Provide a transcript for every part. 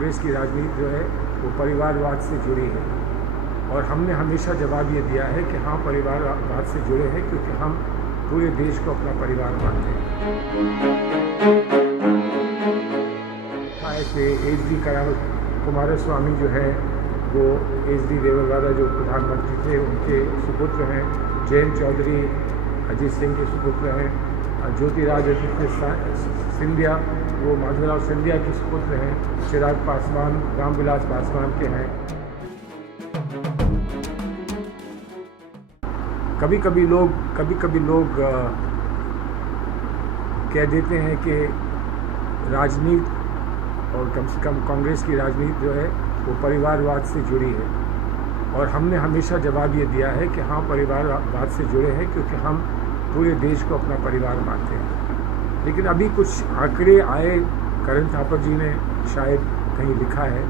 कांग्रेस की राजनीति जो है वो परिवारवाद से जुड़ी है और हमने हमेशा जवाब ये दिया है कि हाँ, परिवारवाद से जुड़े हैं क्योंकि हम पूरे देश को अपना परिवार मानते हैं। कि HD कुमारस्वामी जो है वो HD देवेगौड़ा जो प्रधानमंत्री थे उनके सुपुत्र हैं, जयंत चौधरी अजीत सिंह के सुपुत्र हैं, ज्योतिरादित्य सिंधिया वो माधवराव सिंधिया के सुपुत्र हैं, चिराग पासवान रामविलास पासवान के हैं। कभी कभी लोग कह देते हैं कि राजनीति और कम से कम कांग्रेस की राजनीति जो है वो परिवारवाद से जुड़ी है और हमने हमेशा जवाब ये दिया है कि हाँ, परिवारवाद से जुड़े हैं क्योंकि हम पूरे देश को अपना परिवार मानते हैं। लेकिन अभी कुछ आंकड़े आए, करण थापर जी ने शायद कहीं लिखा है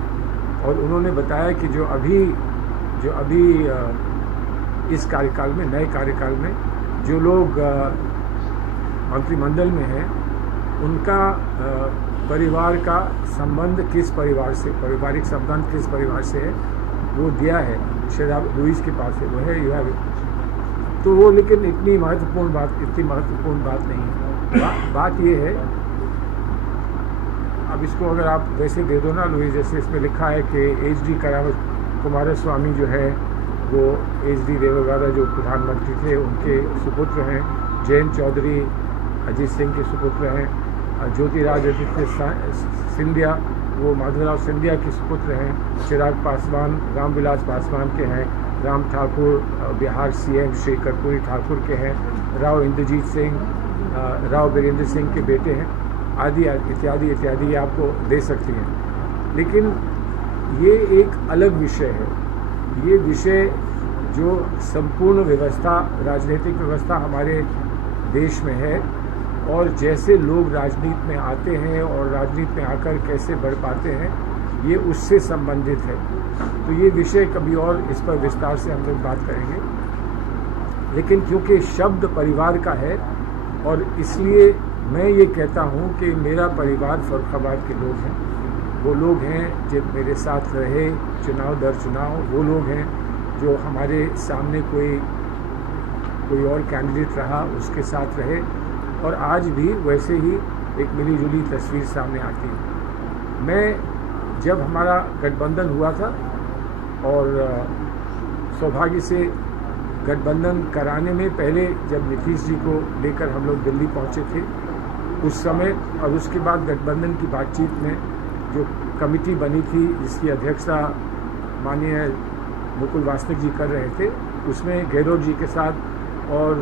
और उन्होंने बताया कि जो अभी इस कार्यकाल में, नए कार्यकाल में जो लोग मंत्रिमंडल में हैं उनका परिवार का संबंध किस परिवार से, पारिवारिक संबंध किस परिवार से है वो दिया है, शायद आप लुइस के पास है वो है, यू हैव इट। तो वो लेकिन इतनी महत्वपूर्ण बात नहीं है। बात ये है, अब इसको अगर आप वैसे दे दो ना लुइस, जैसे इसमें लिखा है कि HD कुमारस्वामी जो है वो HD देवेगौड़ा जो प्रधानमंत्री थे उनके सुपुत्र हैं, जयंत चौधरी अजीत सिंह के सुपुत्र हैं, ज्योतिरादित्य सिंधिया वो माधवराव सिंधिया के सुपुत्र हैं, चिराग पासवान रामविलास पासवान के हैं, राम ठाकुर बिहार CM श्री कर्पूरी ठाकुर के हैं, राव इंद्रजीत सिंह राव बीरेंद्र सिंह के बेटे हैं, आदि इत्यादि आपको दे सकती हैं। लेकिन ये एक अलग विषय है, ये विषय जो संपूर्ण व्यवस्था, राजनीतिक व्यवस्था हमारे देश में है और जैसे लोग राजनीति में आते हैं और राजनीति में आकर कैसे बढ़ पाते हैं, ये उससे संबंधित है। तो ये विषय कभी और इस पर विस्तार से हम लोग बात करेंगे। लेकिन क्योंकि शब्द परिवार का है और इसलिए मैं ये कहता हूँ कि मेरा परिवार फर्रुखाबाद के लोग हैं, वो लोग हैं जो मेरे साथ रहे चुनाव दर चुनाव, वो लोग हैं जो हमारे सामने कोई और कैंडिडेट रहा उसके साथ रहे और आज भी वैसे ही एक मिली जुली तस्वीर सामने आती है। मैं जब हमारा गठबंधन हुआ था और सौभाग्य से गठबंधन कराने में पहले जब नीतीश जी को लेकर हम लोग दिल्ली पहुंचे थे उस समय, और उसके बाद गठबंधन की बातचीत में जो कमेटी बनी थी जिसकी अध्यक्षता माननीय मुकुल वासनिक जी कर रहे थे, उसमें गहलोत जी के साथ और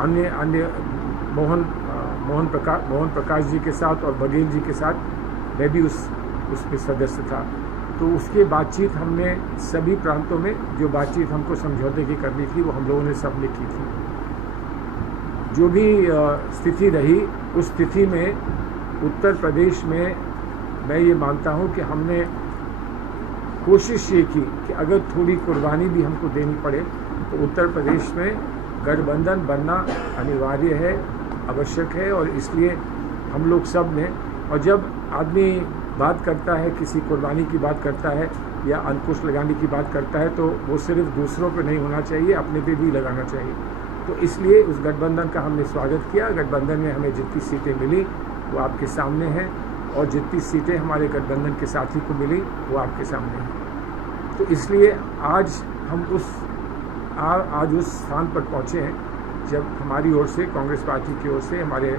अन्य मोहन प्रकाश जी के साथ और बघेल जी के साथ मैं भी उसमें सदस्य था। तो उसके बातचीत हमने सभी प्रांतों में जो बातचीत हमको समझौते की करनी थी वो हम लोगों ने सबने की थी। जो भी स्थिति रही उस स्थिति में उत्तर प्रदेश में मैं ये मानता हूँ कि हमने कोशिश ये की कि अगर थोड़ी कुर्बानी भी हमको देनी पड़े तो उत्तर प्रदेश में गठबंधन बनना अनिवार्य है, आवश्यक है। और इसलिए हम लोग सब ने, और जब आदमी बात करता है, किसी कुर्बानी की बात करता है या अंकुश लगाने की बात करता है तो वो सिर्फ दूसरों पे नहीं होना चाहिए, अपने पे भी लगाना चाहिए। तो इसलिए उस गठबंधन का हमने स्वागत किया। गठबंधन में हमें जितनी सीटें मिली वो आपके सामने हैं और जितनी सीटें हमारे गठबंधन के साथी को मिली वो आपके सामने हैं। तो इसलिए आज हम आज उस स्थान पर पहुँचे हैं जब हमारी ओर से, कांग्रेस पार्टी की ओर से, हमारे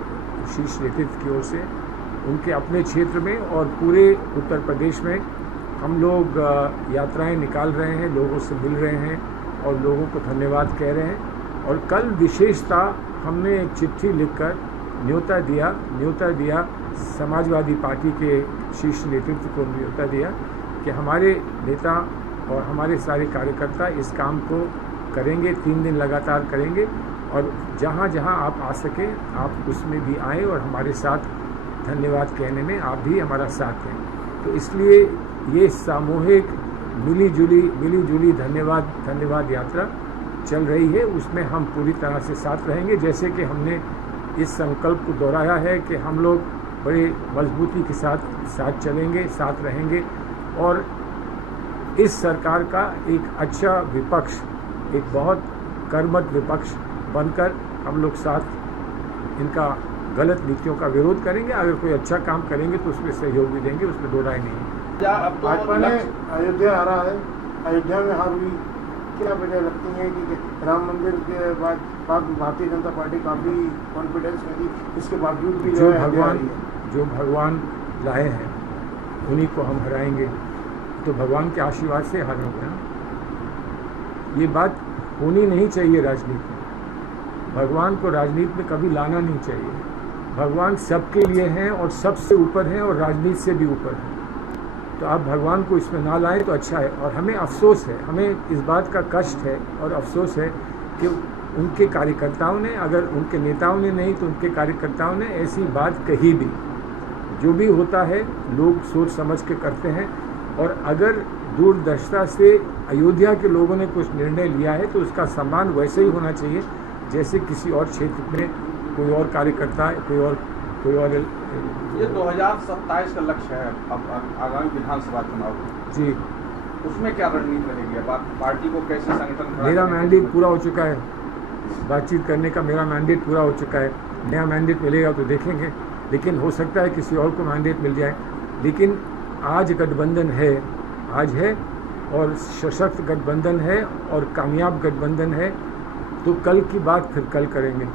शीर्ष नेतृत्व की ओर से, उनके अपने क्षेत्र में और पूरे उत्तर प्रदेश में हम लोग यात्राएं निकाल रहे हैं, लोगों से मिल रहे हैं और लोगों को धन्यवाद कह रहे हैं। और कल विशेषता हमने एक चिट्ठी लिखकर न्योता दिया समाजवादी पार्टी के शीर्ष नेतृत्व को न्योता दिया कि हमारे नेता और हमारे सारे कार्यकर्ता इस काम को करेंगे, 3 दिन लगातार करेंगे और जहाँ जहाँ आप आ सकें आप उसमें भी आएँ और हमारे साथ धन्यवाद कहने में आप भी हमारा साथ हैं। तो इसलिए ये सामूहिक मिली जुली धन्यवाद यात्रा चल रही है, उसमें हम पूरी तरह से साथ रहेंगे। जैसे कि हमने इस संकल्प को दोहराया है कि हम लोग बड़े मजबूती के साथ चलेंगे, साथ रहेंगे और इस सरकार का एक अच्छा विपक्ष, एक बहुत कर्मठ विपक्ष बनकर हम लोग साथ इनका गलत नीतियों का विरोध करेंगे। अगर कोई अच्छा काम करेंगे तो उसमें सहयोग भी देंगे, उसमें दो राय नहीं है। क्या अब भाजपा ने अयोध्या हारा है, अयोध्या में हार हुई, क्या वजह लगती है कि राम मंदिर के बाद भारतीय जनता पार्टी काफ़ी कॉन्फिडेंस में थी, इसके बावजूद भी जो भगवान लाए हैं उन्हीं को हम हराएंगे, तो भगवान के आशीर्वाद से हारेंगे ना। ये बात होनी नहीं चाहिए राजनीति में। भगवान को राजनीति में कभी लाना नहीं चाहिए। भगवान सबके लिए हैं और सबसे ऊपर हैं और राजनीति से भी ऊपर हैं। तो आप भगवान को इसमें ना लाएं तो अच्छा है। और हमें अफसोस है, हमें इस बात का कष्ट है और अफसोस है कि उनके कार्यकर्ताओं ने, अगर उनके नेताओं ने नहीं तो उनके कार्यकर्ताओं ने ऐसी बात कही भी। जो भी होता है लोग सोच समझ के करते हैं, और अगर दूरदर्शिता से अयोध्या के लोगों ने कुछ निर्णय लिया है तो उसका सम्मान वैसे ही होना चाहिए जैसे किसी और क्षेत्र में कोई और कार्यकर्ता, कोई और ये 2027 का लक्ष्य है अब आगामी विधानसभा चुनाव जी, उसमें क्या रणनीति रहेगी? अब पार्टी को कैसे संगठन? मेरा मैंडेट पूरा हो चुका है, बातचीत करने का मेरा मैंडेट पूरा हो चुका है। नया मैंडेट मिलेगा तो देखेंगे, लेकिन हो सकता है किसी और को मैंडेट मिल जाए। लेकिन आज गठबंधन है, आज है और सशक्त गठबंधन है और कामयाब गठबंधन है, तो कल की बात फिर कल करेंगे।